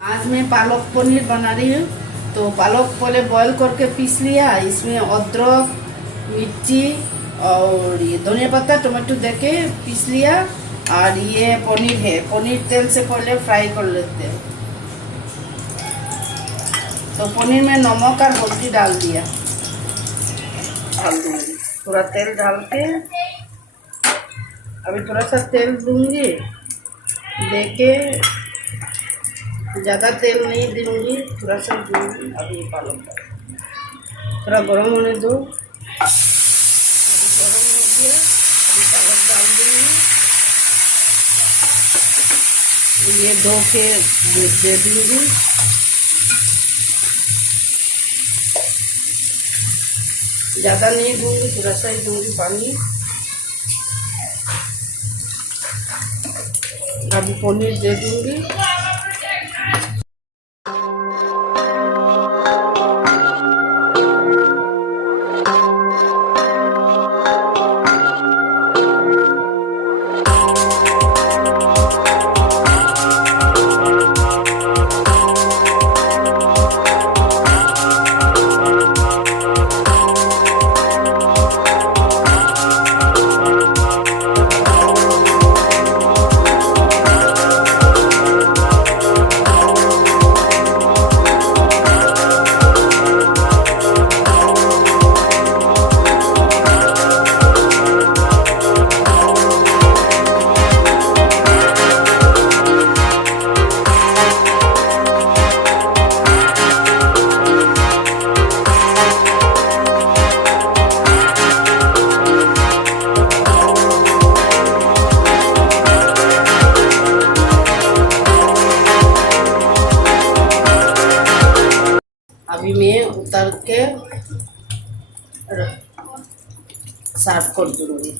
आज मैं पालक पनीर बना रही हूँ। तो पालक पहले बॉईल करके पीस लिया, इसमें अदरक, मिर्ची और ये धनिया पत्ता, टमाटो देके पीस लिया। और ये पनीर है, पनीर तेल से पहले फ्राई कर लेते हैं। तो पनीर में नमक और हल्दी डाल दिया, डाल दूंगी थोड़ा तेल डाल के। अभी थोड़ा सा तेल दूंगी, देके ज़्यादा तेल नहीं दूंगी, थोड़ा सा दूंगी। अभी पालक थोड़ा गर्म होने दो, अभी गर्म हो गया। अभी पालक डाल दूंगी, ये धो के दे दूंगी। ज़्यादा नहीं दूंगी, थोड़ा सा ही दूंगी पानी। अभी पनीर दे दूंगी। अभी मैं उतार के सर्व कर दूँगी।